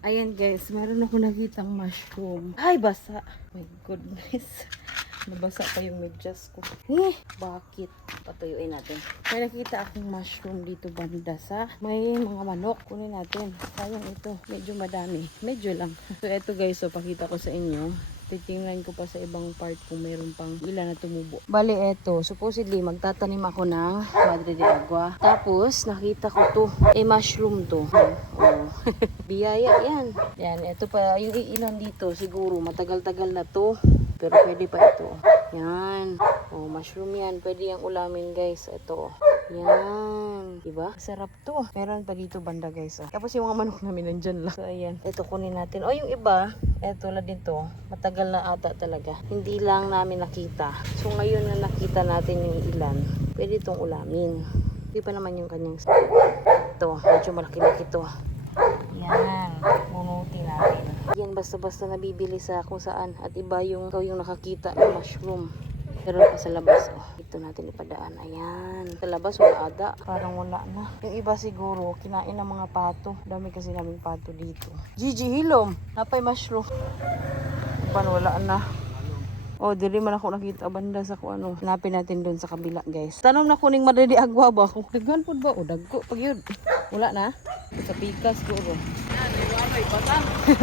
Ayan guys, meron ako nakitang mushroom. Ay, basa. My goodness. Nabasa pa yung medyas ko. Bakit? Patuyuin natin. May nakita akong mushroom dito banda sa may mga manok. Kunin natin. Sayang ito. Medyo madami. Medyo lang. So, eto guys. So, pakita ko sa inyo. Titingnan ko pa sa ibang part kung meron pang ilan na tumubo. Bali, eto. Supposedly, magtatanim ako ng Madre de Agua. Tapos, nakita ko to. Mushroom to. Oh. Biyaya yan. Yan, ito pa. Yung ilan dito, siguro, matagal-tagal na to. Pero pwede pa ito. Yan. Oh, mushroom yan. Pwede yung ulamin, guys. Ito. Yan. Diba? Sarap to. Meron pa dito banda, guys. Oh. Tapos yung mga manok namin nandyan lang. So, ayan. Ito kunin natin. Oh, yung iba, eto na din to. Matagal na ata talaga. Hindi lang namin nakita. So, ngayon na nakita natin yung ilan. Pwede itong ulamin. Hindi pa naman yung kanyang ito. Medyo malaki-laki to. Yan. Munuti natin. Yan basta-basta nabibili sa kung saan. At iba yung ikaw yung nakakita ng mushroom. Pero pa sa labas, oh, ito natin ipadaan. Ayan. Sa labas, wala ada. Parang wala na. Yung iba siguro, kinain ng mga pato. Dami kasi naming pato dito. Gigi, hilom. Napay mushroom. Pan, wala na. Oh, dili man ako nakita banda sa kung ano. Hanapin natin doon sa kabila, guys. Tanom na kuning Madre de Agua ba? Kung daghan po ba? O, dagko. Pag yun. Wala na. Sa pikas ko, bro.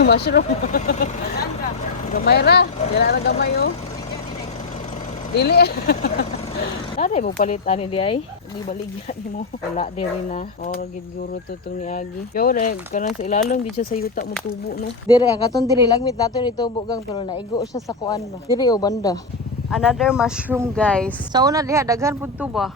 Mushroom. Gamay ra. Dila na gamay, oh. Dili. Nari mo palit ani di ay. Di baligyan mo. Wala diri na. Ora gid guro tutong ni Agi. Yo re kanang sa ilalom di siya sa yuta mo tubo no. Diri ang katon diri lagmit nato ni tubo gang pero naigo siya sa kuan ba. Diri o banda. Another mushroom guys. Sa una diha daghan pud to ba.